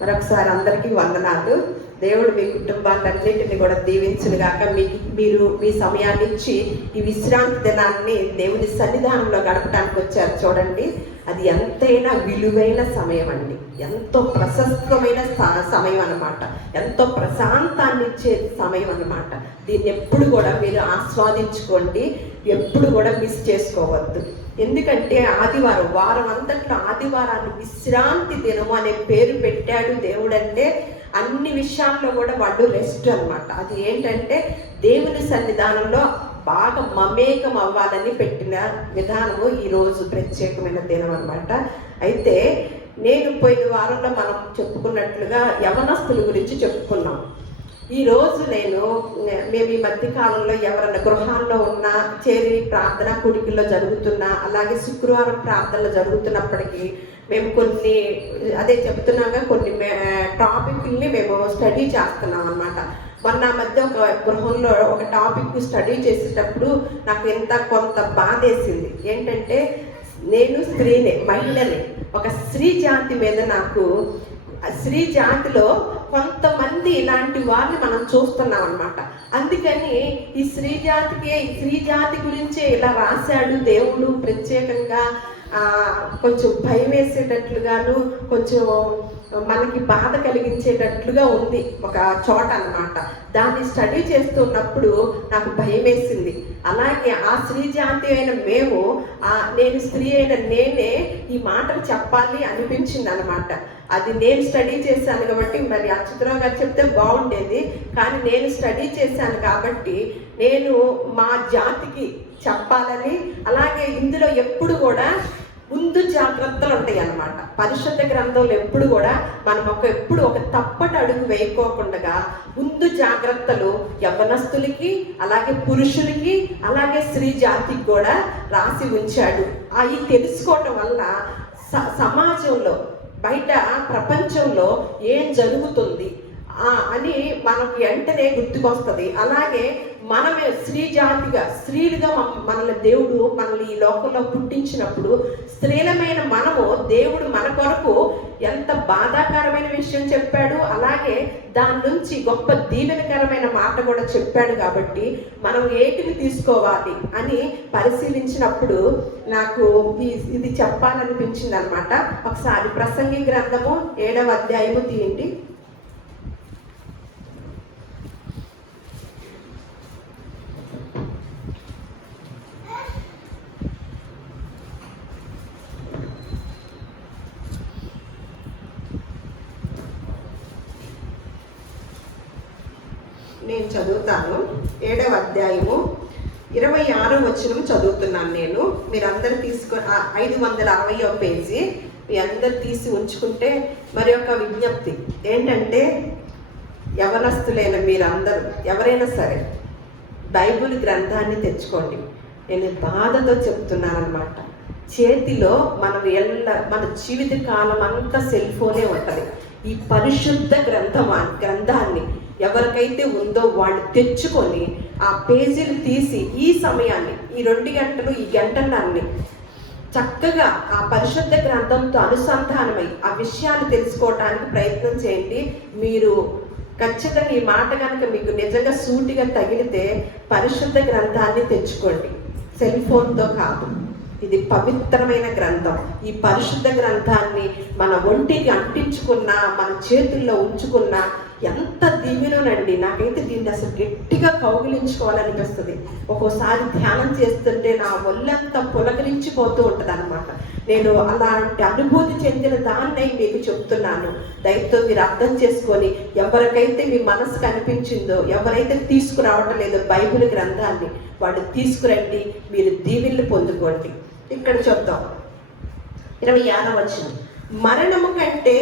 మరొకసారి అందరికీ వందనాలు. దేవుడు మీ కుటుంబాలన్నింటినీ కూడా దీవించునుగాక. మీరు మీ సమయాన్ని ఇచ్చి ఈ విశ్రాంతి దినాన్ని దేవుని సన్నిధానంలో గడపడానికి వచ్చారు చూడండి. అది ఎంతైనా విలువైన సమయం అండి. ఎంతో ప్రశస్తమైన సమయం అన్నమాట. ఎంతో ప్రశాంతాన్ని ఇచ్చే సమయం అన్నమాట. దీన్ని ఎప్పుడు కూడా మీరు ఆస్వాదించుకోండి, ఎప్పుడు కూడా మిస్ చేసుకోవద్దు. ఎందుకంటే ఆదివారం, వారం అంతట్లో ఆదివారాన్ని విశ్రాంతి దినము అనే పేరు పెట్టాడు దేవుడు. అంటే అన్ని విషయాల్లో కూడా వాళ్ళు రెస్ట్ అన్నమాట. అది ఏంటంటే దేవుని సన్నిధానంలో బాగా మమేకం అవ్వాలని పెట్టిన విధానము ఈరోజు ప్రత్యేకమైన దినం అన్నమాట. అయితే నేను పోయిన వారంలో మనం చెప్పుకున్నట్లుగా యవనస్తుల గురించి చెప్పుకున్నాం. ఈరోజు మేము ఈ మధ్యకాలంలో ఎవరైనా గృహాల్లో ఉన్నా, చేరి ప్రార్థన కూడికల్లో జరుగుతున్నా, అలాగే శుక్రవారం ప్రార్థనలు జరుగుతున్నప్పటికీ మేము కొన్ని చెప్తున్నాగా కొన్ని టాపిక్ని మేము స్టడీ చేస్తున్నాం అన్నమాట. మొన్న మధ్య ఒక గృహంలో ఒక టాపిక్ స్టడీ చేసేటప్పుడు నాకు కొంత బాధేసింది. ఏంటంటే నేను స్త్రీనే, మహిళని, ఒక స్త్రీ జాతి మీద నాకు స్త్రీ జాతిలో కొంతమంది ఇలాంటి వారిని మనం చూస్తున్నాం అన్నమాట. అందుకని ఈ స్త్రీ జాతి గురించే ఇలా రాశాడు దేవుడు. ప్రత్యేకంగా కొంచెం భయం వేసేటట్లుగాను, కొంచెం మనకి బాధ కలిగించేటట్లుగా ఉంది ఒక చోట అన్నమాట. దాన్ని స్టడీ చేస్తున్నప్పుడు నాకు భయం వేసింది. అలాగే ఆ స్త్రీ జాతి అయిన నేను స్త్రీ అయిన నేనే ఈ మాటలు చెప్పాలి అనిపించింది అనమాట. అది నేను స్టడీ చేశాను కాబట్టి, మరి అచ్యుతరావు గారు చెప్తే బాగుండేది, కానీ నేను స్టడీ చేశాను కాబట్టి నేను మా జాతికి చెప్పాలని. అలాగే ఇందులో ఎప్పుడు కూడా ముందు జాగ్రత్తలు ఉంటాయి అన్నమాట. పరిశుద్ధ గ్రంథంలో ఎప్పుడు కూడా మనం ఎప్పుడు ఒక తప్పటి అడుగు వేయకోకుండా ముందు జాగ్రత్తలు యవ్వనస్తులకి, అలాగే పురుషులకి, అలాగే స్త్రీ జాతికి కూడా రాసి ఉంచాడు. అవి తెలుసుకోవటం వల్ల సమాజంలో, బయట ప్రపంచంలో ఏం జరుగుతుంది అని మనకు వెంటనే గుర్తుకొస్తుంది. అలాగే మనమే స్త్రీలుగా మనల్ని దేవుడు ఈ లోకంలో పుట్టించినప్పుడు స్త్రీలమైన మనము దేవుడు మన కొరకు ఎంత బాధాకరమైన విషయం చెప్పాడు, అలాగే దాని నుంచి గొప్ప దీవెనకరమైన మాట కూడా చెప్పాడు. కాబట్టి మనం ఏటిని తీసుకోవాలి అని పరిశీలించినప్పుడు నాకు ఇది చెప్పాలనిపించింది అనమాట. ఒకసారి ప్రసంగి గ్రంథము 7వ అధ్యాయము తీయండి. నేను చదువుతాను. 7వ అధ్యాయము 26వ వచనం చదువుతున్నాను నేను. మీరందరూ 560వ పేజీ మీ అందరు తీసి ఉంచుకుంటే మరి ఒక విజ్ఞప్తి ఏంటంటే, యవనస్తులైన మీరందరూ ఎవరైనా సరే బైబిల్ గ్రంథాన్ని తెచ్చుకోండి. నేను బాధతో చెప్తున్నానమాట. చేతిలో మన జీవిత కాలం అంతా సెల్ ఫోనే ఉంటుంది. ఈ పరిశుద్ధ గ్రంథాన్ని ఎవరికైతే ఉందో వాళ్ళు తెచ్చుకొని ఆ పేజీలు తీసి ఈ సమయాన్ని, ఈ 2 గంటలు, ఈ గంటన్నరని చక్కగా ఆ పరిశుద్ధ గ్రంథంతో అనుసంధానమై ఆ విషయాన్ని తెలుసుకోవటానికి ప్రయత్నం చేయండి. మీరు ఖచ్చితంగా ఈ మాట కనుక మీకు నిజంగా సూటిగా తగిలితే పరిశుద్ధ గ్రంథాన్ని తెచ్చుకోండి, సెల్ ఫోన్తో కాదు. ఇది పవిత్రమైన గ్రంథం. ఈ పరిశుద్ధ గ్రంథాన్ని మన ఒంటికి అంటించుకున్నా, మన చేతుల్లో ఉంచుకున్నా ఎంత దీవెనండి. నాకైతే దీన్ని అసలు గట్టిగా కౌగిలించుకోవాలనిపిస్తుంది. ఒక్కోసారి ధ్యానం చేస్తుంటే నా ఒళ్ళంతా పులకరించిపోతూ ఉంటుంది అనమాట. నేను అలాంటి అనుభూతి చెందిన దాన్ని మీకు చెప్తున్నాను. దయతో మీరు అర్థం చేసుకొని, ఎవరికైతే మీ మనసుకు అనిపించిందో, ఎవరైతే తీసుకురావటం లేదో బైబిల్ గ్రంథాన్ని, వాళ్ళు తీసుకురండి, మీరు దీవెనలు పొందుకోండి. ఇక్కడ చెప్తాం 26వ వచనం. మరణము కంటే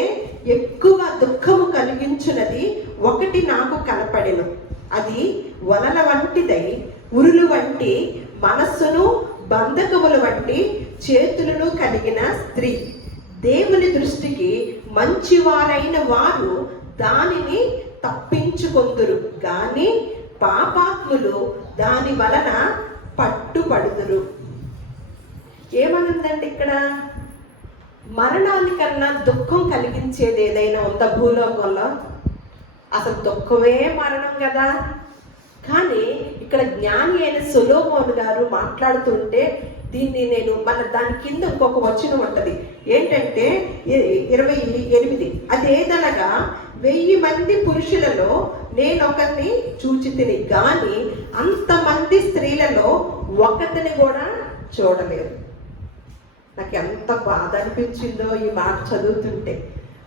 ఎక్కువ దుఃఖము కలిగించున్నది ఒకటి నాకు కనపడెను. అది వలల వంటిదై, ఉరులు వంటి మనస్సును, బంధకముల వంటి చేతులను కలిగిన స్త్రీ. దేవుని దృష్టికి మంచివారైన వారు దానిని తప్పించుకొందురు గాని పాపాత్ములు దాని వలన పట్టుబడుదురు. ఏమనుందండి ఇక్కడ? మరణానికన్నా దుఃఖం కలిగించేది ఏదైనా ఉందా భూలోకంలో? అసలు దుఃఖమే మరణం కదా. కానీ ఇక్కడ జ్ఞాని అయిన సొలొమోను గారు మాట్లాడుతుంటే దీన్ని నేను దాని కింద ఇంకొక వచనం ఉంటుంది ఏంటంటే 28, అదేదనగా 1000 మంది పురుషులలో నేనొకరిని చూచితిని గాని అంతమంది స్త్రీలలో ఒకరిని కూడా చూడలేదు. నాకు ఎంత బాధ అనిపించిందో ఈ మాట చదువుతుంటే.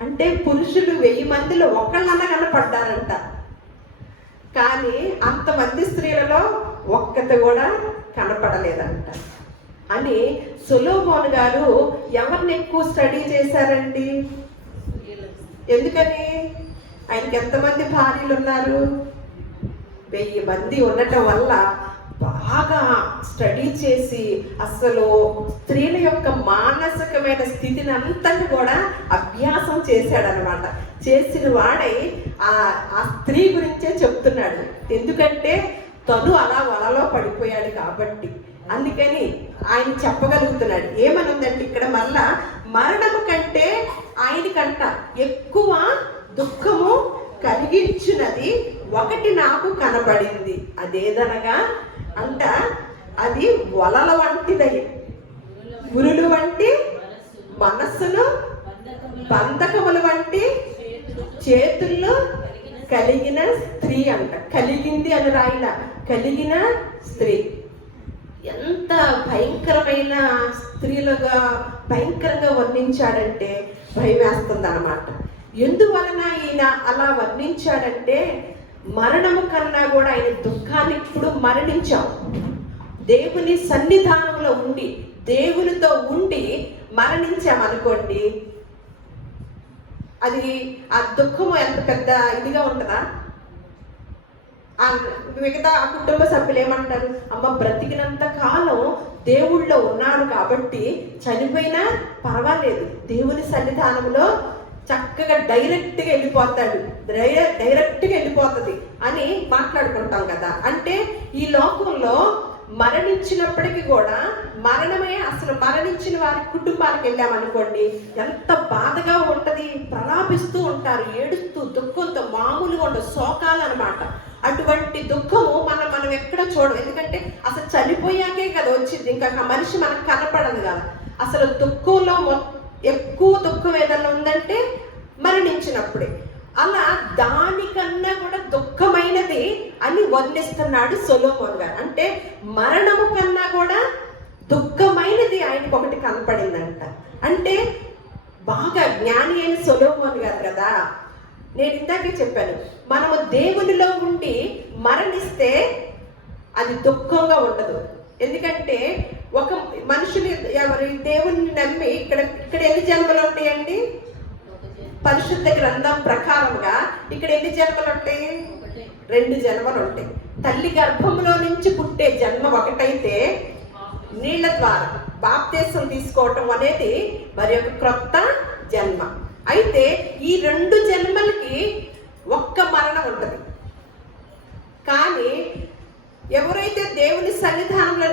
అంటే పురుషులు 1000 మందిలో ఒకళ్ళన్నా కనపడ్డారంట, కానీ అంతమంది స్త్రీలలో ఒక్కటి కూడా కనపడలేదంట అని సొలొమోను గారు ఎవరిని ఎక్కువ స్టడీ చేశారండి? ఎందుకని? ఆయనకి ఎంతమంది భార్యలు ఉన్నారు? 1000 మంది ఉండటం వల్ల బాగా స్టడీ చేసి అసలు స్త్రీల యొక్క మానసికమైన స్థితిని అంతటి కూడా అభ్యాసం చేశాడనమాట. చేసిన వాడై ఆ స్త్రీ గురించే చెప్తున్నాడు. ఎందుకంటే తను అలా వలలో పడిపోయాడు కాబట్టి. అందుకని ఆయన చెప్పగలుగుతున్నాడు. ఏమనుందంటే ఇక్కడ మళ్ళా మరణము కంటే ఆయనకంట ఎక్కువ దుఃఖము కలిగించున్నది ఒకటి నాకు కనబడింది. అదేదనగా అంట అది వలల వంటిదై ఉరులు వంటి మనస్సును బంధకముల వంటి చేతుల్లో కలిగిన స్త్రీ అంట. కలిగింది అని రాయిన కలిగిన స్త్రీ. ఎంత భయంకరమైన స్త్రీలుగా భయంకరంగా వర్ణించాడంటే భయం వేస్తుంది అన్నమాట. ఎందువలన ఈయన అలా వర్ణించాడంటే మరణము కన్నా కూడా ఆయన దుఃఖాన్ని ఇప్పుడు మరణించాం. దేవుని సన్నిధానంలో ఉండి దేవునితో ఉండి మరణించామనుకోండి, అది ఆ దుఃఖము ఎంత పెద్ద ఇదిగా ఉంటుందా? మిగతా ఆ కుటుంబ సభ్యులు ఏమంటారు? అమ్మ బ్రతికినంత కాలం దేవుళ్ళో ఉన్నాడు కాబట్టి చనిపోయినా పర్వాలేదు, దేవుని సన్నిధానంలో చక్కగా డైరెక్ట్గా వెళ్ళిపోతాడు, డైరెక్ట్గా వెళ్ళిపోతుంది అని మాట్లాడుకుంటాం కదా. అంటే ఈ లోకంలో మరణించినప్పటికీ కూడా మరణమే అసలు మరణించిన వారి కుటుంబానికి వెళ్ళామనుకోండి ఎంత బాధగా ఉంటుంది. ప్రలాపిస్తూ ఉంటారు, ఏడుస్తూ దుఃఖంతో, మామూలుగా ఉండదు, శోకాలు అనమాట. అటువంటి దుఃఖము మనం ఎక్కడ చూడం. ఎందుకంటే అసలు చనిపోయాకే కదా వచ్చింది, ఇంకా మనిషి మనకు కనపడదు కదా. అసలు దుఃఖంలో ఎక్కువ దుఃఖం ఏదన్నా ఉందంటే మరణించినప్పుడే. అలా దానికన్నా కూడా దుఃఖమైనది అని వర్ణిస్తున్నాడు సొలొమోను గారు. అంటే మరణము కన్నా కూడా దుఃఖమైనది ఆయనకు ఒకటి కనపడిందంట. అంటే బాగా జ్ఞాని అయిన సొలొమోను గారు కదా. నేను ఇందాకే చెప్పాను, మనము దేవునిలో ఉండి మరణిస్తే అది దుఃఖంగా ఉండదు. ఎందుకంటే ఒక మనుషుని ఎవరి దేవుని నమ్మి ఇక్కడ ఎన్ని జన్మలు ఉంటాయండి? పరిశుద్ధ గ్రంథం ప్రకారంగా ఇక్కడ ఎన్ని జన్మలు ఉంటాయి? 2 జన్మలు ఉంటాయి. తల్లి గర్భంలో నుంచి పుట్టే జన్మ ఒకటైతే నీళ్ళ ద్వారా బాప్తిసం తీసుకోవటం అనేది మరి ఒక క్రొత్త జన్మ. అయితే ఈ 2 జన్మలకి ఒక్క మరణం ఉంటుంది. కానీ ఎవరైతే దేవుని సన్నిధానంలో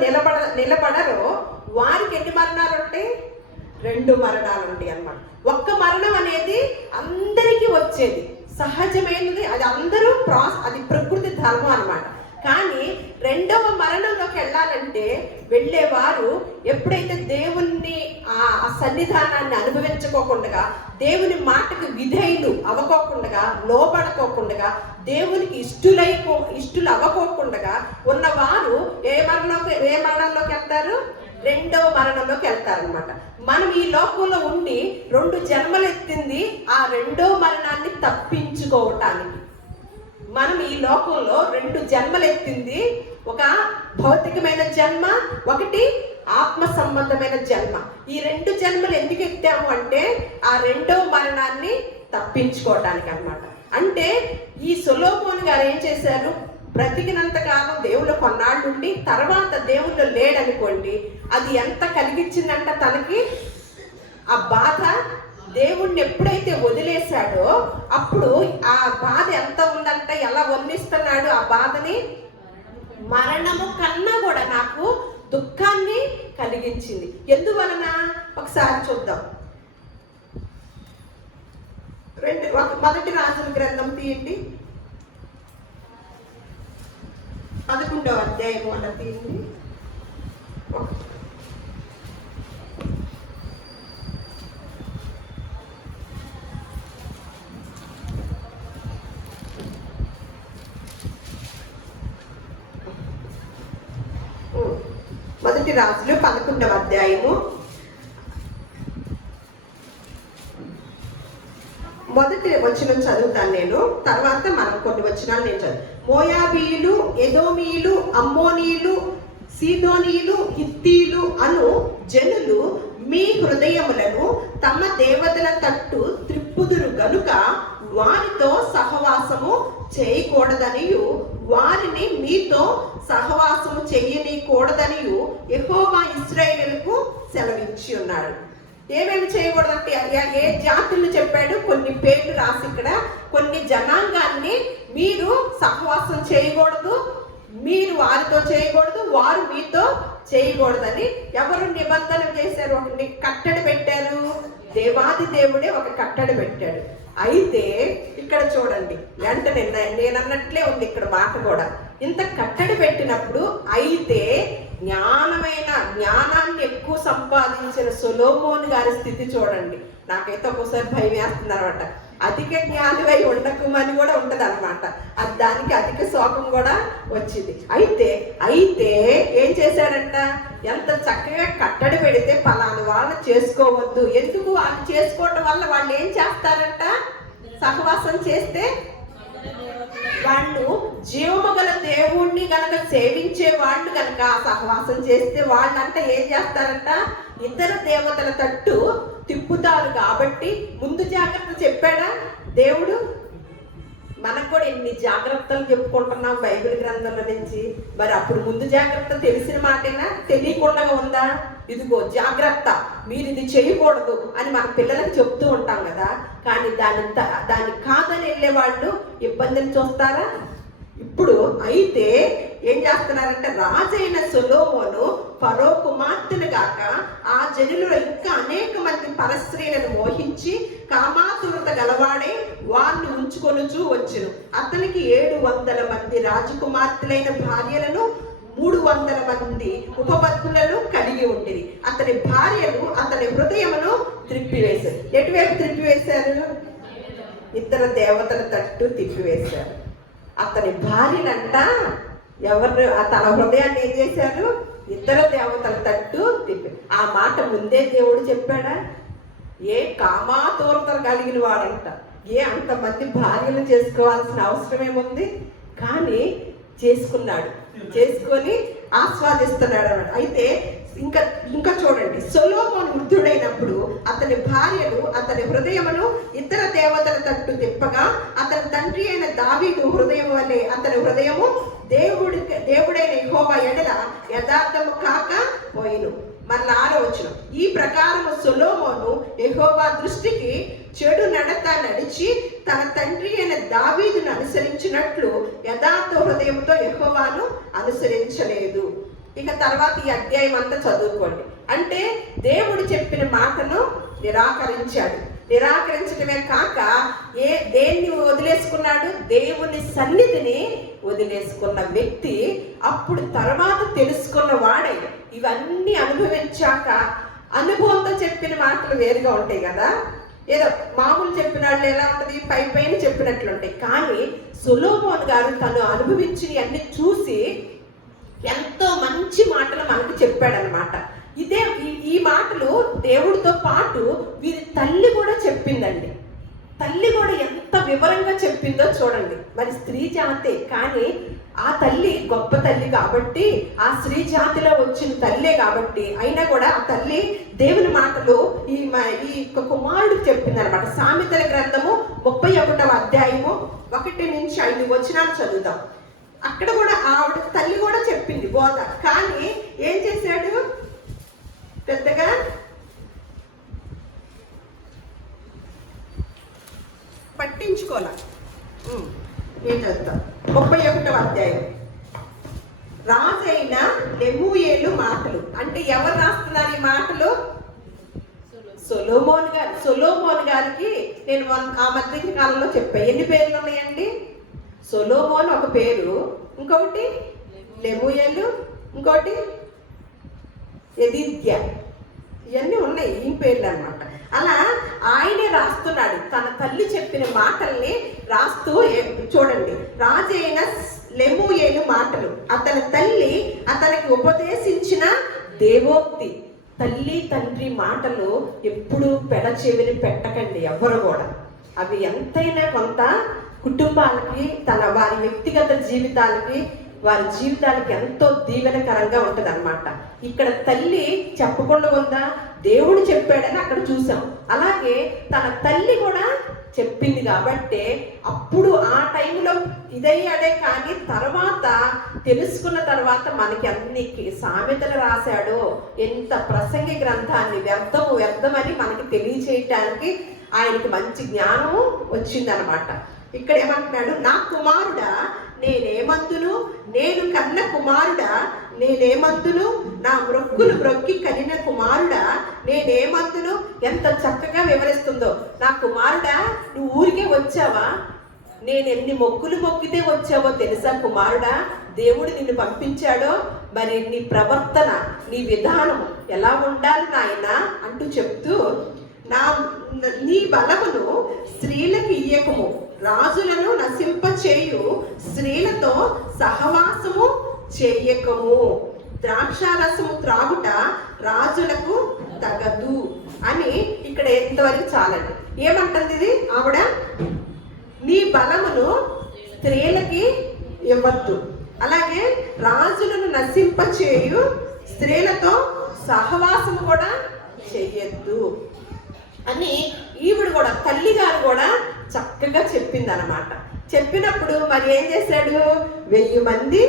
నిలబడరో వారికి ఎన్ని మరణాలు ఉంటాయి? 2 మరణాలు ఉంటాయి అన్నమాట. ఒక్క మరణం అనేది అందరికీ వచ్చేది, సహజమైనది, అది అందరూ అది ప్రకృతి ధర్మం అన్నమాట. కానీ 2వ మరణంలోకి వెళ్ళాలంటే వెళ్ళేవారు ఎప్పుడైతే దేవుణ్ణి ఆ సన్నిధానాన్ని అనుభవించుకోకుండా, దేవుని మాటకు విధేయులు అవ్వకోకుండా, లోబడుకోకుండా, దేవునికి ఇష్టులు అవ్వకోకుండా ఉన్నవారు ఏ మరణంలోకి వెళ్తారు? 2వ మరణంలోకి వెళ్తారనమాట. మనం ఈ లోకంలో ఉండి 2 జన్మలు ఎత్తింది ఆ 2వ మరణాన్ని తప్పించుకోవటానికి. మనం ఈ లోకంలో 2 జన్మలు ఎత్తింది, ఒక భౌతికమైన జన్మ, ఒకటి ఆత్మ సంబంధమైన జన్మ. ఈ 2 జన్మలు ఎందుకు ఎత్తాము అంటే ఆ 2వ మరణాన్ని తప్పించుకోవటానికి అన్నమాట. అంటే ఈ సొలొమోను గారు ఏం చేశారు? బ్రతికినంత కాలం దేవుళ్ళు కొన్నాళ్ళు ఉండి తర్వాత దేవుళ్ళు లేడనుకోండి, అది ఎంత కలిగించిందంట తనకి ఆ బాధ. దేవుణ్ణి ఎప్పుడైతే వదిలేశాడో అప్పుడు ఆ బాధ ఎంత ఉందంట, ఎలా వర్ణిస్తున్నాడు ఆ బాధని? మరణము కన్నా కూడా నాకు దుఃఖాన్ని కలిగించింది. ఎందువలన ఒకసారి చూద్దాం. మొదటి రాజుల గ్రంథం తీయండి, 11వ అధ్యాయము అలా తీయండి. మొదటి రాజులు 11వ అధ్యాయము మొదటి వచనం చదువుతాను నేను, తర్వాత మనం కొన్ని వచనాలు నేను చదువు. మోయాబీయులు, ఎదోమీయులు, అమ్మోనీయులు, సీదోనీయులు, హిత్తీయులు అను జనులు మీ హృదయములను తమ దేవతల తట్టు త్రిప్పుదురు గనుక వారితో సహవాసము చేయకూడదనియు వారిని మీతో సహవాసము చేయనీకూడదనియు యెహోవా ఇశ్రాయేలుకు సెలవిచ్చి ఉన్నాడు. ఏమేమి చేయకూడదంటే ఏ జాతులు చెప్పాడు, కొన్ని పేర్లు రాసి ఇక్కడ. కొన్ని జనాంగాన్ని మీరు సహవాసం చేయకూడదు, మీరు వారితో చేయకూడదు, వారు మీతో చేయకూడదని ఎవరు నిబంధన చేశారు, ఒకటి కట్టడి పెట్టారు. దేవాది దేవుడే ఒక కట్టడి పెట్టాడు. అయితే ఇక్కడ చూడండి, వెంటనే నేనన్నట్లే ఉంది ఇక్కడ మాట కూడా. ఇంత కట్టడి పెట్టినప్పుడు అయితే జ్ఞానాన్ని ఎక్కువ సంపాదించిన సొలొమోను గారి స్థితి చూడండి. నాకైతే ఒక్కోసారి భయం వేస్తుంది అనమాట. అధిక జ్ఞానివై ఉండకమని కూడా ఉంటది అనమాట. అది దానికి అధిక శోకం కూడా వచ్చింది. అయితే ఏం చేశాడంట, ఎంత చక్కగా కట్టడి పెడితే పలానా వాళ్ళు చేసుకోవద్దు. ఎందుకు వాళ్ళు చేసుకోవటం వల్ల వాళ్ళు ఏం చేస్తారంట, సహవాసం చేస్తే వాళ్ళు జీవము గల దేవుణ్ణి గనక సేవించే వాళ్ళు గనక సహవాసం చేస్తే వాళ్ళంట ఏం చేస్తారంట, ఇతర దేవతల తట్టు తిప్పుతారు. కాబట్టి ముందు జాగ్రత్త చెప్పాడా దేవుడు. మనకు కూడా ఎన్ని జాగ్రత్తలు చెప్పుకుంటున్నాం బైబిల్ గ్రంథంలో నుంచి. మరి అప్పుడు ముందు జాగ్రత్త తెలిసిన మాటేనా, తెలియకుండా ఉందా? ఇదిగో జాగ్రత్త, మీరు ఇది చేయకూడదు అని మన పిల్లలకు చెప్తూ ఉంటాం కదా. కానీ దాన్ని కాదని వెళ్ళే వాళ్ళు ఇబ్బందిని చూస్తారా? ఇప్పుడు అయితే ఏం చేస్తున్నారంటే, రాజైన సొలొమోను ఫరో కుమార్తెను గాక ఆ జనులలో ఇంకా అనేక మంది పరస్త్రీలను మోహించి కామాతురత గలవాడే వారిని ఉంచుకొనుచూ వచ్చును. అతనికి 700 మంది రాజకుమార్తెలైన భార్యలను 300 మంది ఉపపత్నులను కలిగి ఉండేది. అతని భార్యలు అతని హృదయమును త్రిప్పివేశారు. ఎటువైపు త్రిప్పివేశారు? ఇతర దేవతల తట్టు తిప్పివేశారు. అతని భార్యలంట తన హృదయాన్ని ఏం చేశారు, ఇతర దేవతల తట్టు తిప్పి. ఆ మాట ముందే దేవుడు చెప్పాడా? ఏ కామాతురతలు కలిగిన వాడంట, అంతమంది భార్యలు చేసుకోవాల్సిన అవసరం ఏముంది? కానీ చేసుకున్నాడు, చేసుకొని ఆస్వాదిస్తున్నాడు అన్నమాట. అయితే ఇంకా చూడండి, సొలొమోను వృద్ధుడైనప్పుడు అతని భార్యలు అతని హృదయమును ఇతర దేవతల తట్టు తిప్పగా అతని తండ్రి అయిన దావీదు హృదయం వలె అతని హృదయము దేవుడైన యెహోవా ఎడల యథార్థము కాక పోయిను. మళ్ళీ 6వ వచనం, ఈ ప్రకారము సొలొమోను యెహోవా దృష్టికి చెడు నడత నడిచి తన తండ్రి అయిన దావీదును అనుసరించినట్లు యథార్థ హృదయంతో యెహోవాను అనుసరించలేదు. ఇక తర్వాత ఈ అధ్యాయం అంతా చదువుకోండి. అంటే దేవుడు చెప్పిన మాటను నిరాకరించడమే కాక దేన్ని వదిలేసుకున్నాడు? దేవుని సన్నిధిని వదిలేసుకున్న వ్యక్తి అప్పుడు తర్వాత తెలుసుకున్న వాడే. ఇవన్నీ అనుభవించాక అనుభవంతో చెప్పిన మాటలు వేరుగా ఉంటాయి కదా. ఏదో మామూలు చెప్పిన వాళ్ళు ఎలా ఉంటుంది, పైన చెప్పినట్లుంటాయి. కానీ సొలొమోను గారు తను అనుభవించి అన్ని చూసి ఎంతో మంచి మాటలు మనకు చెప్పాడనమాట. ఈ మాటలు దేవుడితో పాటు వీరి తల్లి కూడా చెప్పిందండి. తల్లి కూడా ఎంత వివరంగా చెప్పిందో చూడండి. మరి స్త్రీ జాతే, కానీ ఆ తల్లి గొప్ప తల్లి కాబట్టి, ఆ స్త్రీ జాతిలో వచ్చిన తల్లే కాబట్టి, అయినా కూడా ఆ తల్లి దేవుని మాటలు ఈ కుమారుడికి చెప్పింది అనమాట. సామెతల గ్రంథము 31వ అధ్యాయము 1 నుంచి 5 వచనాలు చదువుదాం. అక్కడ కూడా ఆవిడ తల్లి కూడా చెప్పింది బోధ. కానీ ఏం చేశాడు? పెద్దగా పట్టించుకోలే. ఏం చదువుతాం? 31వ అధ్యాయం, రాజైన లెమూయేలు మాటలు. అంటే ఎవరు రాస్తున్నారు ఈ మాటలు? సొలొమోన్ గారికి నేను ఆ మధ్య కాలంలో చెప్పా, ఎన్ని పేర్లు ఉన్నాయండి? సొలొమోన్ ఒక పేరు, ఇంకొకటి లెమూయేలు, ఇంకోటి యెదిద్యా, ఇవన్నీ ఉన్నాయి ఈ పేర్లు అన్నమాట. అలా ఆయనే రాస్తున్నాడు, తన తల్లి చెప్పిన మాటల్ని రాస్తూ. చూడండి, రాజైన లెమూయేలు మాటలు, అతని తల్లి అతనికి ఉపదేశించిన దేవోక్తి. తల్లి తండ్రి మాటలు ఎప్పుడు పెడచెవిని పెట్టకండి ఎవరు కూడా. అవి ఎంతైనా కొంత కుటుంబాలకి, వారి వ్యక్తిగత జీవితాలకి, వారి జీవితాలకి ఎంతో దీవెనకరంగా ఉంటుంది అన్నమాట. ఇక్కడ తల్లి చెప్పకుండా ఉందా? దేవుడు చెప్పాడని అక్కడ చూసాం. అలాగే తన తల్లి కూడా చెప్పింది కాబట్టి అప్పుడు ఆ టైంలో ఇదయ్యాడే. కానీ తర్వాత తెలుసుకున్న తర్వాత మనకి అన్ని సామెతలు రాశాడో, ఎంత ప్రసంగి గ్రంథాన్ని వ్యర్థమని మనకి తెలియచేయటానికి ఆయనకి మంచి జ్ఞానము వచ్చిందనమాట. ఇక్కడ ఏమంటున్నాడు? నా కుమారుడా నేనేమందును, నేను కన్న కుమారుడా నేనేమందును, నా మ్రొక్కి కనిన కుమారుడా నేనేమందును. ఎంత చక్కగా వివరిస్తుందో. నా కుమారుడా, నువ్వు ఊరికే వచ్చావా? నేను ఎన్ని మొక్కితే వచ్చావో తెలుసా కుమారుడా? దేవుడు నిన్ను పంపించాడో, మరి నీ ప్రవర్తన, నీ విధానం ఎలా ఉండాలి నాయనా అంటూ చెప్తూ, నీ బలమును స్త్రీలకు ఇయ్యకము, రాజులను నశింపచేయు స్త్రీలతో సహవాసము చేయకము, ద్రాక్షారసము త్రాగుట రాజులకు తగదు అని ఇక్కడ ఎంతవరకు చాలండి. ఏమంటుంది ఇది ఆవిడ? నీ బలమును స్త్రీలకి ఇవ్వద్దు, అలాగే రాజులను నశింపచేయు స్త్రీలతో సహవాసము కూడా చెయ్యొద్దు అని ఈవిడ కూడా, తల్లి గారు కూడా చక్కగా చెప్పింది అనమాట. చెప్పినప్పుడు మరి ఏం చేశాడు? 1000 మంది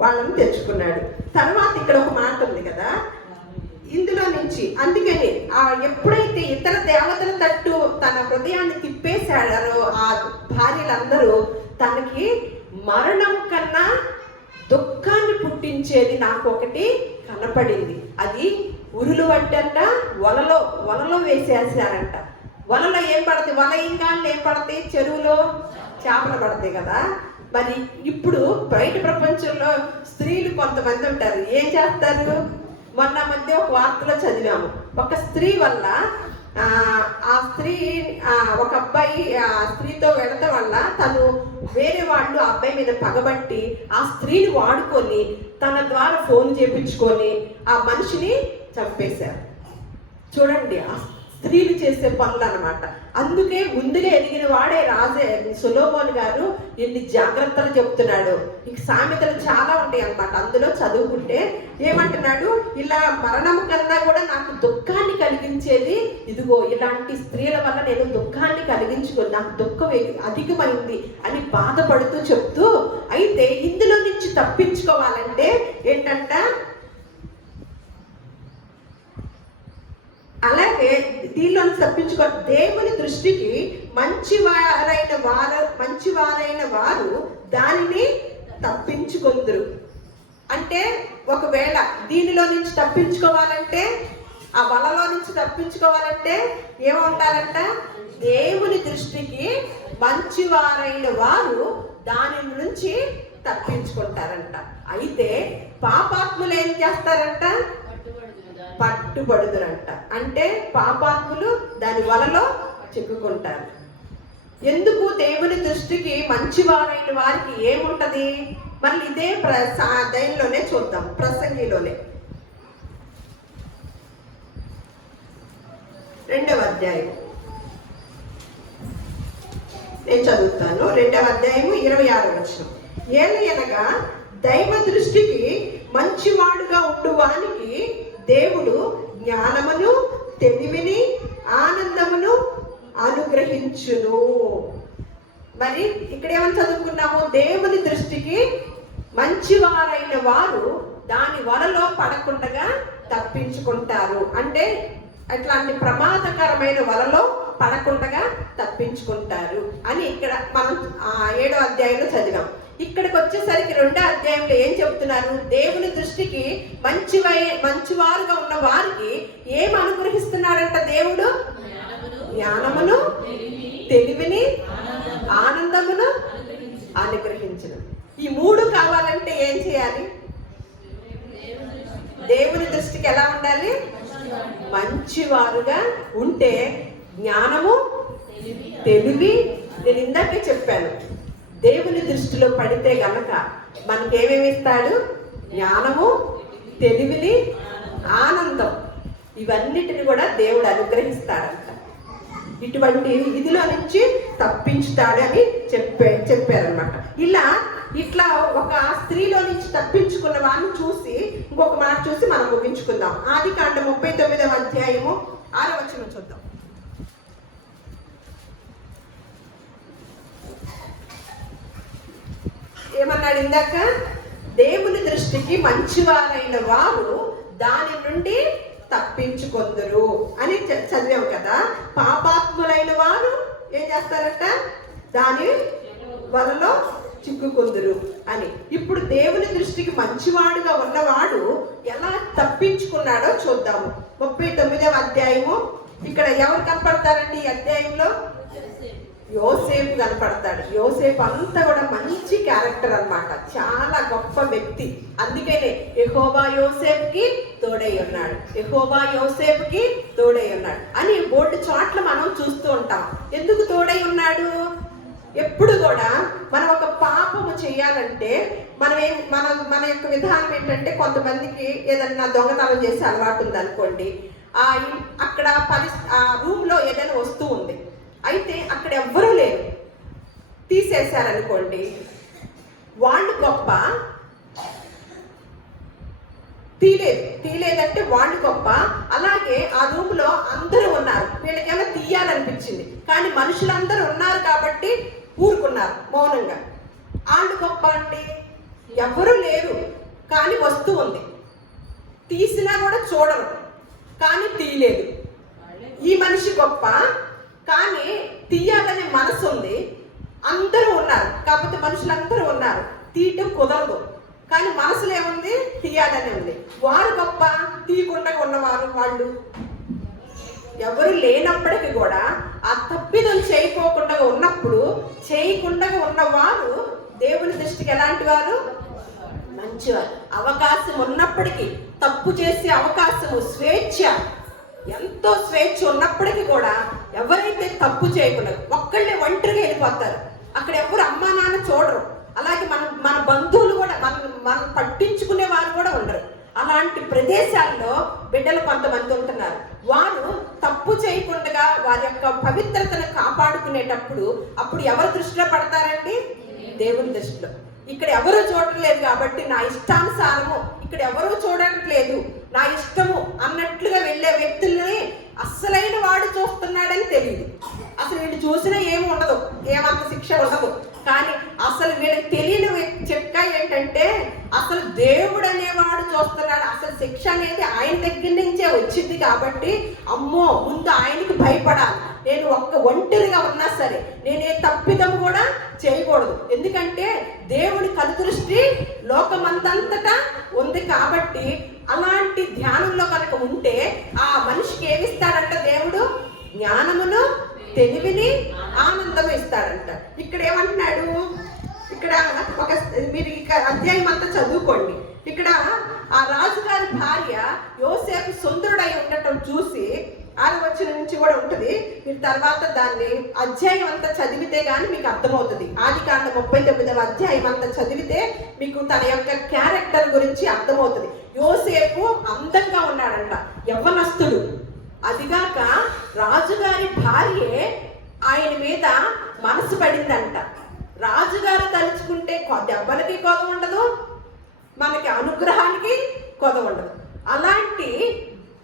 వాళ్ళని తెచ్చుకున్నాడు. తర్వాత ఇక్కడ ఒక మాట ఉంది కదా ఇందులో నుంచి, అందుకని ఎప్పుడైతే ఇతర దేవతల తట్టు తన హృదయాన్ని తిప్పేశాడో ఆ భార్యలందరూ, తనకి మరణం కన్నా దుఃఖాన్ని పుట్టించేది నాకు ఒకటి కనపడింది. అది ఉరులు వంటంట, వలలో వేసేసారంట. వలలో ఏం పడతాయి? వల ఇంకా ఏం పడతాయి? చెరువులో చేపలు పడతాయి కదా. మరి ఇప్పుడు బయట ప్రపంచంలో స్త్రీలు కొంతమంది ఉంటారు, ఏం చేస్తారు? మొన్న మధ్య ఒక వార్తలో చదివాము, ఒక స్త్రీ వల్ల ఆ స్త్రీ ఒక అబ్బాయి ఆ స్త్రీతో వెళటం వల్ల తను వేరే వాళ్ళు ఆ అబ్బాయి మీద పగబట్టి ఆ స్త్రీని వాడుకొని తన ద్వారా ఫోన్ చేపించుకొని ఆ మనిషిని చంపేశారు. చూడండి ఆ స్త్రీలు చేసే పనులు అనమాట. అందుకే ముందుగా ఎదిగిన వాడే రాజే సొలొమోన్ గారు ఎన్ని జాగ్రత్తలు చెప్తున్నాడు. ఇంక సామెతలు చాలా ఉంటాయి అన్నమాట. అందులో చదువుకుంటే ఏమంటున్నాడు? ఇలా మరణం కన్నా కూడా నాకు దుఃఖాన్ని కలిగించేది ఇదిగో ఇలాంటి స్త్రీల వల్ల నేను దుఃఖాన్ని కలిగించుకుని నాకు దుఃఖం అధికమైంది అని బాధపడుతూ చెప్తూ, అయితే ఇందులో నుంచి తప్పించుకోవాలంటే ఏంటంట, అలాగే దీనిలో తప్పించుకో, దేవుని దృష్టికి మంచివారైన వారు దానిని తప్పించుకొందురు. అంటే ఒకవేళ దీనిలో నుంచి తప్పించుకోవాలంటే, ఆ వలలో నుంచి తప్పించుకోవాలంటే ఏముండాలంట? దేవుని దృష్టికి మంచివారైన వారు దాని నుంచి తప్పించుకుంటారంట. అయితే పాపాత్ములు ఏం చేస్తారంట? పట్టుబడుదురంట. అంటే పాపాత్ములు దాని వలలో చిక్కుకుంటారు. ఎందుకు? దేవుని దృష్టికి మంచివారైన వారికి ఏముంటది? మళ్ళీ ఇదే దైన్లోనే చూద్దాం, ప్రసంగిలోనే 2వ అధ్యాయం నేను చదువుతాను. 2వ అధ్యాయము 26వ వచనం. ఏలయనగా దైవ దృష్టికి మంచివాడుగా ఉండువానికి దేవుడు జ్ఞానమును, తెలివిని, ఆనందమును అనుగ్రహించును. మరి ఇక్కడ ఏమని చదువుకున్నాము? దేవుని దృష్టికి మంచివారైన వారు దాని వలలో పడకుండా తప్పించుకుంటారు. అంటే అట్లాంటి ప్రమాదకరమైన వలలో పడకుండా తప్పించుకుంటారు అని ఇక్కడ మనం 7వ అధ్యాయంలో చదివాం. ఇక్కడికి వచ్చేసరికి 2వ అధ్యాయంలో ఏం చెబుతున్నారు? దేవుని దృష్టికి మంచివారుగా ఉన్న వారికి ఏం అనుగ్రహిస్తున్నాడంట దేవుడు? జ్ఞానమును, తెలివిని, ఆనందమును అనుగ్రహించను. ఈ 3 కావాలంటే ఏం చేయాలి? దేవుని దృష్టికి ఎలా ఉండాలి? మంచివారుగా ఉంటే జ్ఞానము, తెలివి, నేను ఇందాకే చెప్పాను, దేవుని దృష్టిలో పడితే గనక మనకేమేమి ఇస్తాడు? జ్ఞానము, తెలివిని, ఆనందం, ఇవన్నిటిని కూడా దేవుడు అనుగ్రహిస్తాడంట. ఇటువంటి ఇదిలో నుంచి తప్పించుతాడు అని చెప్పారనమాట. ఇట్లా ఒక స్త్రీలో నుంచి తప్పించుకున్న వాడిని చూసి ఇంకొక మాట చూసి మనం ముగించుకుందాం. ఆదికాండం 39వ అధ్యాయము 6వ వచనం చూద్దాం. ఏమన్నాడు ఇందాక? దేవుని దృష్టికి మంచివారైన వారు దాని నుండి తప్పించుకొందురు అని చదివాం కదా. పాపాత్ములైన వారు ఏం చేస్తారట? దాని వలలో చిక్కుకొందురు అని. ఇప్పుడు దేవుని దృష్టికి మంచివాడుగా ఉన్నవాడు ఎలా తప్పించుకున్నాడో చూద్దాము. 39వ అధ్యాయము. ఇక్కడ ఎవరు కనపడతారండి ఈ అధ్యాయంలో? యోసేపు కనపడతాడు. యోసేపు అంతా కూడా మంచి క్యారెక్టర్ అన్నమాట, చాలా గొప్ప వ్యక్తి. అందుకనే యెహోవా యోసేపుకి తోడై ఉన్నాడు, యెహోవా యోసేపుకి తోడై ఉన్నాడు అని బోర్డు చోట్ల మనం చూస్తూ ఉంటాం. ఎందుకు తోడై ఉన్నాడు? ఎప్పుడు కూడా మనం ఒక పాపము చేయాలంటే మన యొక్క విధానం ఏంటంటే, కొంతమందికి ఏదన్నా దొంగతనం చేసే అలవాటు ఉంది అనుకోండి. అక్కడ ఆ రూమ్ లో ఏదైనా వస్తువు ఉంది, అయితే అక్కడ ఎవ్వరూ లేరు, తీసేశారనుకోండి, వాళ్ళు గొప్ప, తీయలేదంటే వాళ్ళు గొప్ప. అలాగే ఆ రూమ్ లో అందరూ ఉన్నారు, వీళ్ళకేమో తీయాలనిపించింది, కానీ మనుషులందరూ ఉన్నారు కాబట్టి ఊరుకున్నారు మౌనంగా. వాళ్ళు గొప్ప అండి. ఎవరు లేరు కానీ వస్తువు ఉంది, తీసినా కూడా చూడరు కానీ తీయలేదు. ఈ మనిషి గొప్ప, కానీ తీయాలనే మనసు ఉంది. అందరూ ఉన్నారు కాకపోతే మనుషులందరూ ఉన్నారు, తీయటం కుదరదు, కానీ మనసులో ఏముంది? తీయాలనే ఉంది. వారు గొప్ప, తీయకుండా ఉన్నవారు వాళ్ళు. ఎవరు లేనప్పటికీ కూడా ఆ తప్పిదం చేయకుండా ఉన్నవారు దేవుని దృష్టికి ఎలాంటి వారు? మంచివారు. అవకాశం ఉన్నప్పటికీ, తప్పు చేసే అవకాశము, స్వేచ్ఛ, ఎంతో స్వేచ్ఛ ఉన్నప్పటికీ కూడా ఎవరైతే తప్పు చేయకుండా ఒక్కళ్ళే ఒంటరిగా వెళ్ళిపోతారు, అక్కడ ఎవరు అమ్మా నాన్న చూడరు. అలాగే మన బంధువులు కూడా మనం పట్టించుకునే వారు కూడా ఉండరు. అలాంటి ప్రదేశాల్లో బిడ్డలు కొంతమంది ఉంటున్నారు. వారు తప్పు చేయకుండా వారి యొక్క పవిత్రతను కాపాడుకునేటప్పుడు అప్పుడు ఎవరు దృష్టిలో పడతారండి? దేవుని దృష్టిలో. ఇక్కడ ఎవరు చూడట్లేదు కాబట్టి నా ఇష్టానుసారము, ఇక్కడ ఎవరు చూడట్లేదు నా ఇష్టము అన్నట్లుగా వెళ్ళే వ్యక్తుల్ని అస్సలైన వాడు చూస్తున్నాడని తెలియదు. అసలు వీళ్ళు చూసినా ఏమి ఉండదు, ఏమంత శిక్ష ఉండదు. కానీ అసలు వీళ్ళకి తెలియని చిట్క ఏంటంటే, అసలు దేవుడు అనేవాడు చూస్తున్నాడు. అసలు శిక్ష అనేది ఆయన దగ్గర నుంచే వచ్చింది కాబట్టి అమ్మో ముందు ఆయనకి భయపడాలి. నేను ఒంటరిగా ఉన్నా సరే నేనే తప్పిదం కూడా చేయకూడదు, ఎందుకంటే దేవుడి కనుదృష్టి లోకమంతంతటా ఉంది కాబట్టి. అలాంటి ధ్యానంలో కనుక ఉంటే ఆ మనిషికి ఏమిస్తాడంట దేవుడు? జ్ఞానమును, తెలివిని, ఆనందం ఇస్తాడంట. ఇక్కడ ఏమంటున్నాడు? ఇక్కడ మీరు అధ్యాయం అంతా చదువుకోండి. ఇక్కడ ఆ రాజుగారి భార్య యోసేపు సుందరుడై ఉండటం చూసి 6వ వచనం నుంచి కూడా ఉంటుంది. మీరు తర్వాత దాన్ని అధ్యాయం అంతా చదివితే గానీ మీకు అర్థమవుతుంది. ఆదికాండం 39వ అధ్యాయం అంతా చదివితే మీకు తన యొక్క క్యారెక్టర్ గురించి అర్థమవుతుంది. యోసేపు అందంగా ఉన్నాడంట, యవ్వనస్తుడు. అదిగాక రాజుగారి భార్యే ఆయన మీద మనసు పడిందంట. రాజుగారు తలుచుకుంటే దెబ్బలకి కొద ఉండదు, మనకి అనుగ్రహానికి కొద ఉండదు. అలాంటి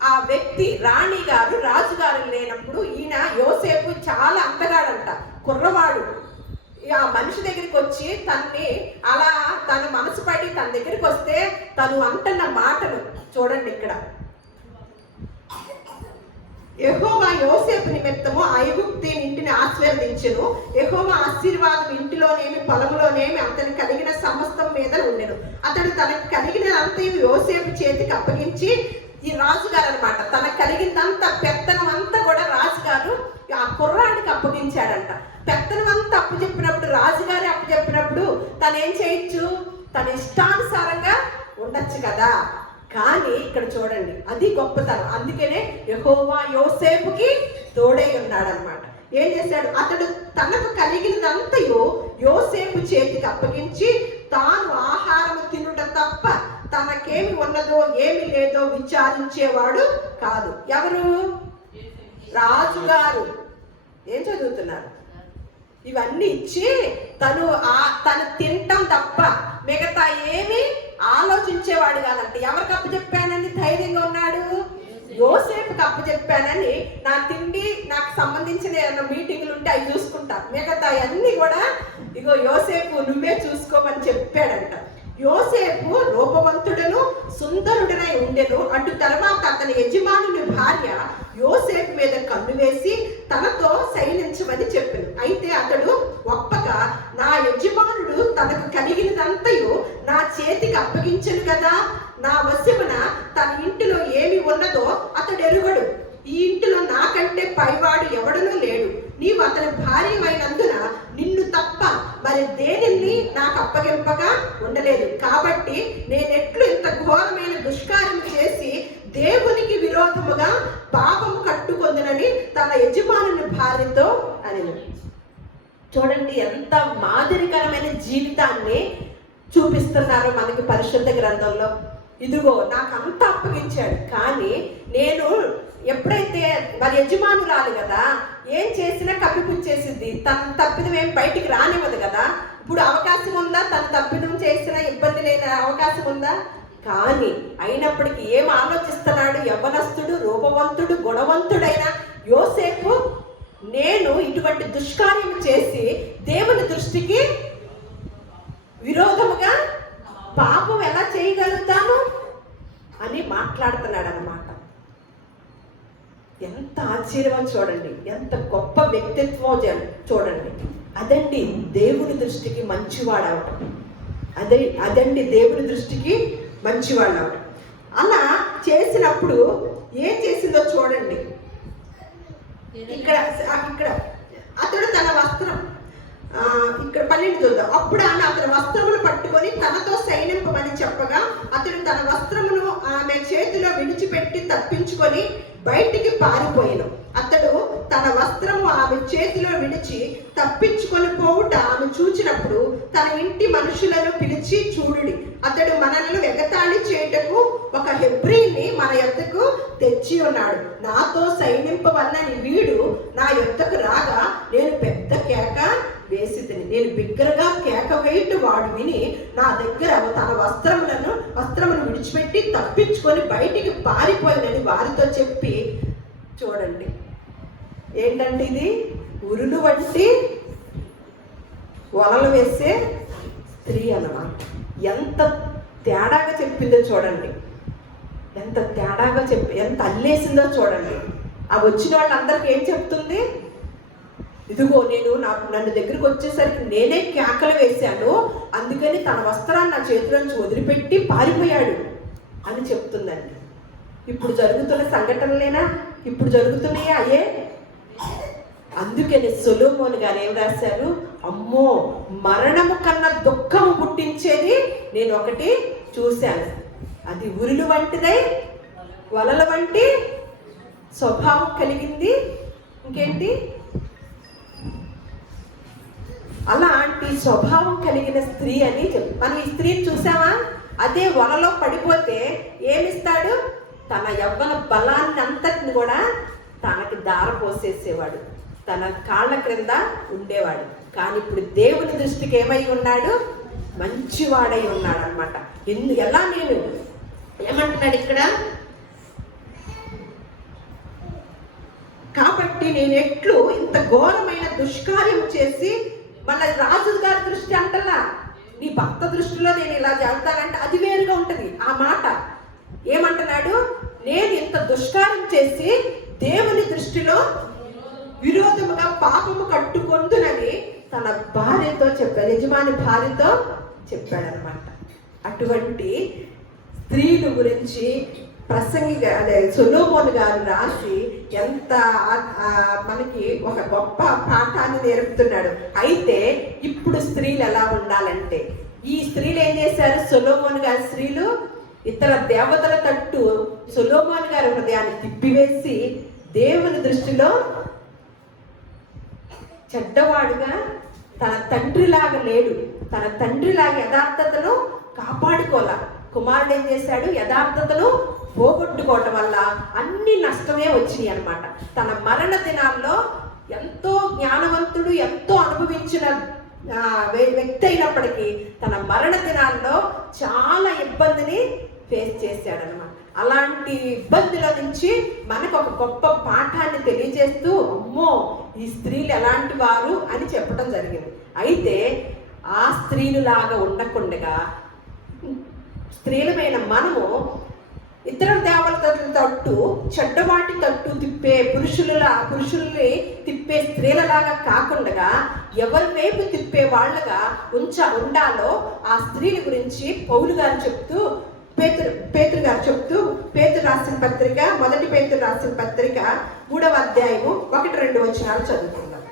ఆ వ్యక్తి రాణి గారు రాజుగారు లేనప్పుడు ఈయన యోసేపు చాలా అందగాడంట, కుర్రవాడు. ఆ మనిషి దగ్గరికి వచ్చి అలా తన మనసు పడి తన దగ్గరికి వస్తే తను అంటున్న మాటలు చూడండి. ఇక్కడ యెహోవా యోసేపు నిమిత్తము ఐగుప్తీయుని ఇంటిని ఆశీర్వదించెను. యెహోవా ఆశీర్వాదం ఇంటిలోనేమి పొలములోనేమి అతని కలిగిన సమస్తం మీద ఉండెను. అతడు తనకు కలిగిన అంతయు యోసేపు చేతికి అప్పగించి, ఈ రాజుగారు అనమాట, తనకు కలిగిందంతా పెత్తనం అంతా కూడా రాజుగారు ఆ కుర్రాడికి అప్పగించాడంట. పెత్తనం అంతా అప్పచెప్పినప్పుడు, రాజుగారి అప్పచెప్పినప్పుడు తను ఏం చేయొచ్చు? తన ఇష్టానుసారంగా ఉండొచ్చు కదా. కానీ ఇక్కడ చూడండి, అది గొప్పతనం. అందుకనే యెహోవా యోసేపుకి తోడై ఉన్నాడు అనమాట. ఏం చేశాడు? అతడు తనకు కలిగినదంతయు యోసేపు చేతికి అప్పగించి, తాను ఆహారం తినుట తప్ప తనకేమి ఉన్నదో ఏమి లేదో విచారించేవాడు కాదు. ఎవరు? రాజుగారు. ఏం చదువుతున్నారు? ఇవన్నీ ఇచ్చి తను తింటాం తప్ప మిగతా ఏమి ఆలోచించేవాడు కాదంట. ఎవరికి అప్పచెప్పానని ధైర్యంగా ఉన్నాడు? యోసేపుకి అప్పచెప్పానని. నా తిండి నాకు సంబంధించిన ఏమైనా మీటింగ్లు ఉంటే అవి చూసుకుంటా, మిగతా అన్ని కూడా ఇగో యోసేపు నువ్వే చూసుకోమని చెప్పాడంట. యోసేపు రూపవంతుడను సుందరుడనై ఉండెను. అటు తర్వాత అతని యజమానుని భార్య యోసేపు మీద కన్ను వేసి తనతో శయనించమని చెప్పాను. అయితే అతడు ఒప్పక, నా యజమానుడు తనకు కలిగినదంతయు నా చేతికి అప్పగించను కదా, నా వశమున తన ఇంటిలో ఏమి ఉన్నదో అతడు ఎరుగడు. ఈ ఇంటిలో నాకంటే పైవాడు ఎవడనూ లేడు. నీవు అతని భార్యమైనందున నిన్ను తప్ప మరి దేనిని నాకు అప్పగింపగా ఉండలేదు. కాబట్టి నేనెట్లు ఇంత ఘోరమైన దుష్కార్యం చేసి దేవునికి విరోధముగా పాపము కట్టుకొందునని తన యజమానుని భార్యతో అని. చూడండి ఎంత మాదిరికరమైన జీవితాన్ని చూపిస్తున్నారు మనకి పరిశుద్ధ గ్రంథంలో. ఇదిగో నాకు అంతా అప్పగించాడు, కానీ నేను ఎప్పుడైతే మరి యజమానురాలు కదా, ఏం చేసినా కప్పిపుచ్చేసింది. తన తప్పిదం ఏం బయటికి రానివ్వదు కదా. ఇప్పుడు అవకాశం ఉందా? తన తప్పిదం చేసినా ఇబ్బంది లేని అవకాశం ఉందా? కానీ అయినప్పటికీ ఏం ఆలోచిస్తున్నాడు? యవ్వనస్తుడు, రూపవంతుడు, గుణవంతుడైన యోసేపు, నేను ఇటువంటి దుష్కార్యం చేసి దేవుని దృష్టికి విరోధముగా పాపం ఎలా చేయగలుగుతాను అని మాట్లాడుతున్నాడు అన్నమాట. ఎంత ఆశ్చర్యం చూడండి, ఎంత గొప్ప వ్యక్తిత్వం చూడండి. అదండి దేవుని దృష్టికి మంచివాడవటం. అదండి దేవుని దృష్టికి మంచివాడవటం. అలా చేసినప్పుడు ఏం చేసిందో చూడండి. ఇక్కడ అతడు తన వస్త్రం, ఇక్కడ 12 చూద్దాం. అప్పుడు ఆమె అతని వస్త్రమును పట్టుకొని తనతో శయనింపమని చెప్పగా అతడు తన వస్త్రమును ఆమె చేతిలో విడిచిపెట్టి తప్పించుకొని బయటికి పారిపోయాను. అతడు తన వస్త్రము ఆమె చేతిలో విడిచి తప్పించుకొని పోవుట ఆమె చూచినప్పుడు తన ఇంటి మనుషులను పిలిచి, చూడుడి, అతడు మనల్ని ఎగతాళి చేయుటకు ఒక హెబ్రీని మన యొద్దకు తెచ్చి ఉన్నాడు. నాతో శయనింపవల్లని వీడు నా యొద్దకు రాగా నేను పెద్ద కేక వేసితిని. నేను బిగ్గరగా కేక వేయుట వాడు విని నా దగ్గర తన వస్త్రమును విడిచిపెట్టి తప్పించుకొని బయటికి పారిపోయినని వారితో చెప్పి. చూడండి ఏంటంటే ఇది ఉరులు వంటి వలలు వేసే స్త్రీ అన్నమాట. ఎంత తేడాగా చెప్పిందో చూడండి, ఎంత తేడాగా ఎంత అల్లేసిందో చూడండి. ఆ వచ్చిన వాళ్ళందరికీ ఏం చెప్తుంది? ఇదిగో నేను నన్ను దగ్గరికి వచ్చేసరికి నేనే కేకలు వేశాను, అందుకని తన వస్త్రాన్ని నా చేతిలో నుంచి వదిలిపెట్టి పారిపోయాడు అని చెప్తుందండి. ఇప్పుడు జరుగుతున్న సంఘటనలేనా? ఇప్పుడు జరుగుతున్నాయా అయ్యే? అందుకని సొలొమోను గారు ఏం రాశారు? అమ్మో, మరణము కన్నా దుఃఖము పుట్టించేది నేను ఒకటి చూశాను. అది ఉరులు వంటిదై వలల వంటి స్వభావం కలిగింది. ఇంకేంటి? అలాంటి స్వభావం కలిగిన స్త్రీ అని మనం ఈ స్త్రీని చూసామా? అదే వలలో పడిపోతే ఏమిస్తాడు? తన యవ్వన బలాన్ని అంతటిని కూడా తనకి దారపోసేసేవాడు, తన కాళ్ళ క్రింద ఉండేవాడు. కానీ ఇప్పుడు దేవుని దృష్టికి ఏమై ఉన్నాడు? మంచివాడై ఉన్నాడు అనమాట. ఎలా నేను ఏమంటున్నాడు ఇక్కడ? కాబట్టి నేను ఎట్లు ఇంత ఘోరమైన దుష్కార్యం చేసి, మళ్ళీ రాజు గారి దృష్టి అంటలా, నీ భర్త దృష్టిలో నేను ఇలా చేస్తానంటే అది వేరుగా ఉంటుంది. ఆ మాట ఏమంటున్నాడు? నేను ఇంత దుష్కార్యం చేసి దేవుని దృష్టిలో విరోధముగా పాపము కట్టుకొందునని తన భార్యతో చెప్పాడు, యజమాని భార్యతో చెప్పాడనమాట. అటువంటి స్త్రీల గురించి ప్రసంగి అదే సొలొమోను గారు రాసి ఎంత మనకి ఒక గొప్ప పాఠాన్ని నేర్పుతున్నాడు. అయితే ఇప్పుడు స్త్రీలు ఎలా ఉండాలంటే, ఈ స్త్రీలు ఏం చేశారు? సొలొమోను గారి స్త్రీలు ఇతర దేవతల తట్టు సొలొమోను గారి హృదయాన్ని తిప్పివేసి దేవుని దృష్టిలో చెడ్డవాడుగా, తన తండ్రిలాగా లేడు, తన తండ్రిలాగా యథార్థతను కాపాడుకోలే. కుమారుడు ఏం చేశాడు? యథార్థతను పోగొట్టుకోవటం వల్ల అన్ని నష్టమే వచ్చినాయి అన్నమాట. తన మరణ దినాల్లో ఎంతో జ్ఞానవంతుడు, ఎంతో అనుభవించిన వ్యక్తి అయినప్పటికీ తన మరణ దినాల్లో చాలా ఇబ్బందిని ఫేస్ చేశాడనమాట. అలాంటి ఇబ్బందుల నుంచి మనకు ఒక గొప్ప పాఠాన్ని తెలియజేస్తూ, అమ్మో ఈ స్త్రీలు ఎలాంటి వారు అని చెప్పడం జరిగింది. అయితే ఆ స్త్రీలులాగా ఉండకుండా స్త్రీలమైన మనము ఇతర దేవతల తట్టు, చెడ్డవాటి తట్టు తిప్పే పురుషుల్ని తిప్పే స్త్రీలలాగా కాకుండా ఎవరి వైపు తిప్పే వాళ్ళగా ఉండాలో ఆ స్త్రీల గురించి పౌలు గారు చెప్తూ, పేతురు గారు చెప్తూ, పేతురు రాసిన పత్రిక, మొదటి పేతురు రాసిన పత్రిక 3వ అధ్యాయము 1-2 వచనాలు చదువుకుందాం.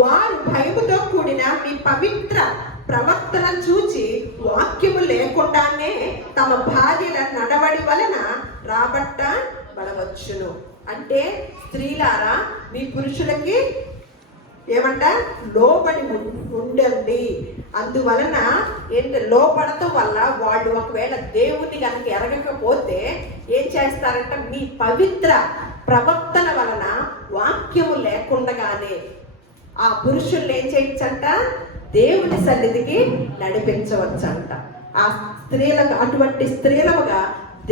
వారు భయముతో కూడిన మీ పవిత్ర ప్రవర్తన చూచి వాక్యము లేకుండానే తమ భార్యల నడవడి వలన రాబట్టబడవచ్చును. అంటే స్త్రీలారా, మీ పురుషులకి ఏమంట? లోబడి ఉండండి. అందువలన లోపడటం వల్ల వాళ్ళు ఒకవేళ దేవుని కనుక ఎరగకపోతే ఏం చేస్తారంట? మీ పవిత్ర ప్రవర్తన వలన వాక్యము లేకుండగానే ఆ పురుషుల్ని ఏం చేయొచ్చంట? దేవుని సన్నిధికి నడిపించవచ్చంట. ఆ స్త్రీలకు, అటువంటి స్త్రీలముగా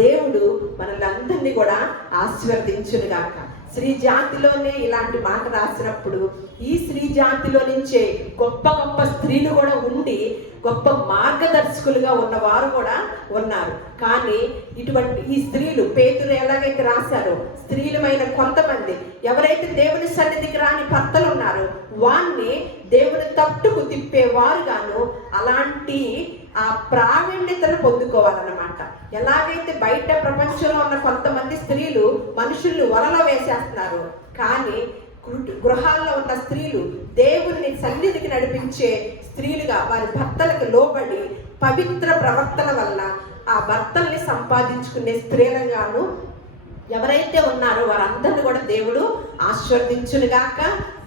దేవుడు మనల్ని అందరినీ కూడా ఆశీర్వదించునుగాక. స్త్రీ జాతిలోనే ఇలాంటి మాట రాసినప్పుడు ఈ స్త్రీ జాతిలో నుంచే గొప్ప గొప్ప స్త్రీలు కూడా ఉండి గొప్ప మార్గదర్శకులుగా ఉన్నవారు కూడా ఉన్నారు. కానీ ఇటువంటి ఈ స్త్రీలు, పేతురు ఎలాగైతే రాశారో, స్త్రీలమైన కొంతమంది ఎవరైతే దేవుని సన్నిధికి రాని భర్తలు ఉన్నారో వారిని దేవుని తట్టుకు తిప్పేవారుగాను అలాంటి ఆ ప్రావీణ్యతను పొందుకోవాలన్నమాట. ఎలాగైతే బయట ప్రపంచంలో ఉన్న కొంతమంది స్త్రీలు మనుషుల్ని వలలో వేసేస్తున్నారు, కానీ గృహాల్లో ఉన్న స్త్రీలు దేవుని సన్నిధికి నడిపించే స్త్రీలుగా వారి భర్తలకు లోబడి పవిత్ర ప్రవర్తన వల్ల ఆ భర్తల్ని సంపాదించుకునే స్త్రీలుగాను ఎవరైతే ఉన్నారో వారందరిని కూడా దేవుడు ఆశీర్వదించునుగాక.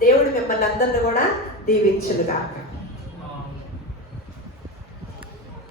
దేవుడు మిమ్మల్ని అందరిని కూడా దీవించునుగాక.